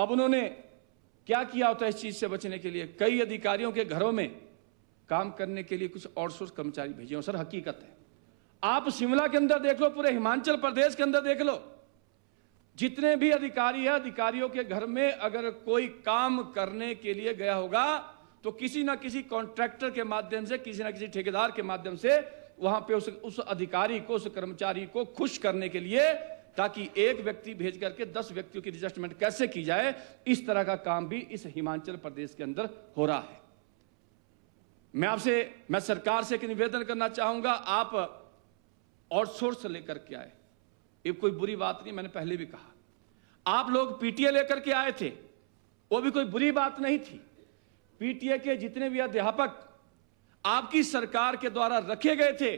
अब उन्होंने क्या किया होता है इस चीज से बचने के लिए? कई अधिकारियों के घरों में काम करने के लिए कुछ आउटसोर्स कर्मचारी भेजे हो। सर हकीकत है, आप शिमला के अंदर देख लो, पूरे हिमाचल प्रदेश के अंदर देख लो, जितने भी अधिकारी है, अधिकारियों के घर में अगर कोई काम करने के लिए गया होगा तो किसी ना किसी कॉन्ट्रैक्टर के माध्यम से, किसी ना किसी ठेकेदार के माध्यम से वहां पे उस अधिकारी को, उस कर्मचारी को खुश करने के लिए, ताकि एक व्यक्ति भेज करके 10 व्यक्तियों की एडजस्टमेंट कैसे की जाए, इस तरह का काम भी इस हिमाचल प्रदेश के अंदर हो रहा है। मैं सरकार से एक निवेदन करना चाहूंगा, आप आउटसोर्स लेकर के आए, ये कोई बुरी बात नहीं, मैंने पहले भी कहा। आप लोग पीटीए लेकर के आए थे, वो भी कोई बुरी बात नहीं थी। पीटीए के जितने भी अध्यापक आपकी सरकार के द्वारा रखे गए थे,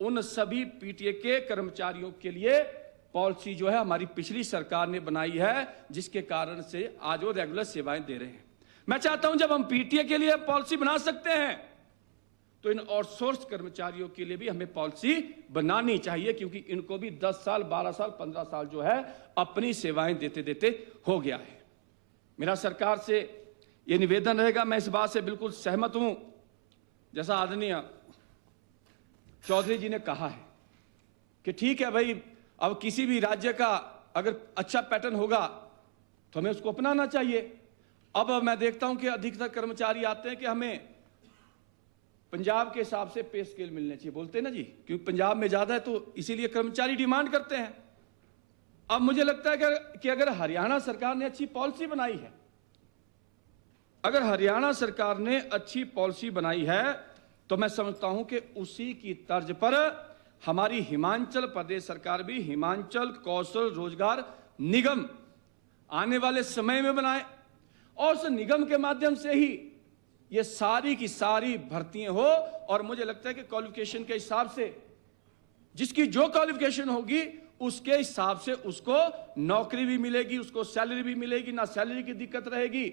उन सभी पीटीए के कर्मचारियों के लिए पॉलिसी जो है हमारी पिछली सरकार ने बनाई है, जिसके कारण से आज वो रेगुलर सेवाएं दे रहे हैं। मैं चाहता हूं जब हम पीटीए के लिए पॉलिसी बना सकते हैं तो इन आउटसोर्स कर्मचारियों के लिए भी हमें पॉलिसी बनानी चाहिए, क्योंकि इनको भी 10 साल, 12 साल, 15 साल जो है अपनी सेवाएं देते देते हो गया है। मेरा सरकार से यह निवेदन रहेगा, मैं इस बात से बिल्कुल सहमत हूं, जैसा आदरणीय चौधरी जी ने कहा है कि ठीक है भाई, अब किसी भी राज्य का अगर अच्छा पैटर्न होगा तो हमें उसको अपनाना चाहिए। अब मैं देखता हूं कि अधिकतर कर्मचारी आते हैं कि हमें पंजाब के हिसाब से पे स्केल मिलने चाहिए, बोलते हैं ना जी, क्योंकि पंजाब में ज्यादा है तो इसीलिए कर्मचारी डिमांड करते हैं। अब मुझे लगता है कि अगर हरियाणा सरकार ने अच्छी पॉलिसी बनाई है, अगर हरियाणा सरकार ने अच्छी पॉलिसी बनाई है, तो मैं समझता हूं कि उसी की तर्ज पर हमारी हिमाचल प्रदेश सरकार भी हिमाचल कौशल रोजगार निगम आने वाले समय में बनाए, और उस निगम के माध्यम से ही ये सारी की सारी भर्तियां हो। और मुझे लगता है कि क्वालिफिकेशन के हिसाब से, जिसकी जो क्वालिफिकेशन होगी उसके हिसाब से उसको नौकरी भी मिलेगी, उसको सैलरी भी मिलेगी, ना सैलरी की दिक्कत रहेगी,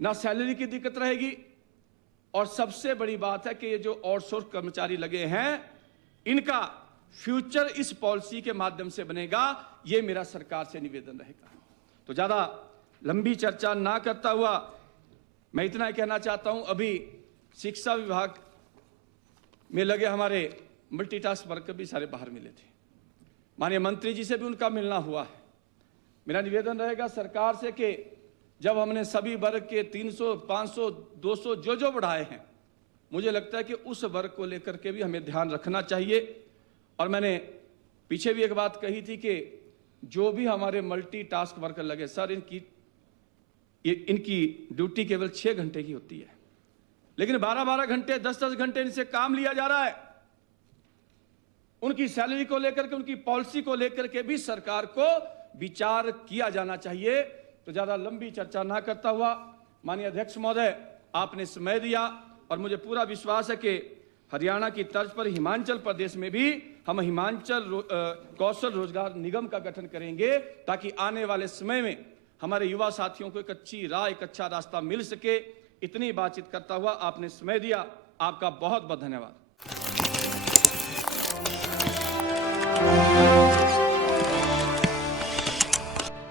ना सैलरी की दिक्कत रहेगी। और सबसे बड़ी बात है कि ये जो आउटसोर्स कर्मचारी लगे हैं, इनका फ्यूचर इस पॉलिसी के माध्यम से बनेगा, ये मेरा सरकार से निवेदन रहेगा। तो ज्यादा लंबी चर्चा ना करता हुआ मैं इतना ही कहना चाहता हूं, अभी शिक्षा विभाग में लगे हमारे मल्टीटास्क वर्कर भी सारे बाहर मिले थे, माननीय मंत्री जी से भी उनका मिलना हुआ है। मेरा निवेदन रहेगा सरकार से कि जब हमने सभी वर्ग के 300, 500, 200 जो बढ़ाए हैं, मुझे लगता है कि उस वर्ग को लेकर के भी हमें ध्यान रखना चाहिए। और मैंने पीछे भी एक बात कही थी कि जो भी हमारे मल्टीटास्क वर्कर लगे, सर इनकी ड्यूटी केवल 6 घंटे की होती है, लेकिन 12-12 घंटे, 10-10 घंटे इनसे काम लिया जा रहा है। उनकी सैलरी को लेकर के, उनकी पॉलिसी को लेकर के भी सरकार को विचार किया जाना चाहिए। तो ज्यादा लंबी चर्चा ना करता हुआ, माननीय अध्यक्ष महोदय, आपने समय दिया और मुझे पूरा विश्वास है कि हरियाणा की तर्ज पर हिमाचल प्रदेश में भी हम हिमाचल कौशल रोजगार निगम का गठन करेंगे, ताकि आने वाले समय में हमारे युवा साथियों को एक अच्छी राह, एक अच्छा रास्ता मिल सके। इतनी बातचीत करता हुआ आपने समय दिया, आपका बहुत बहुत धन्यवाद।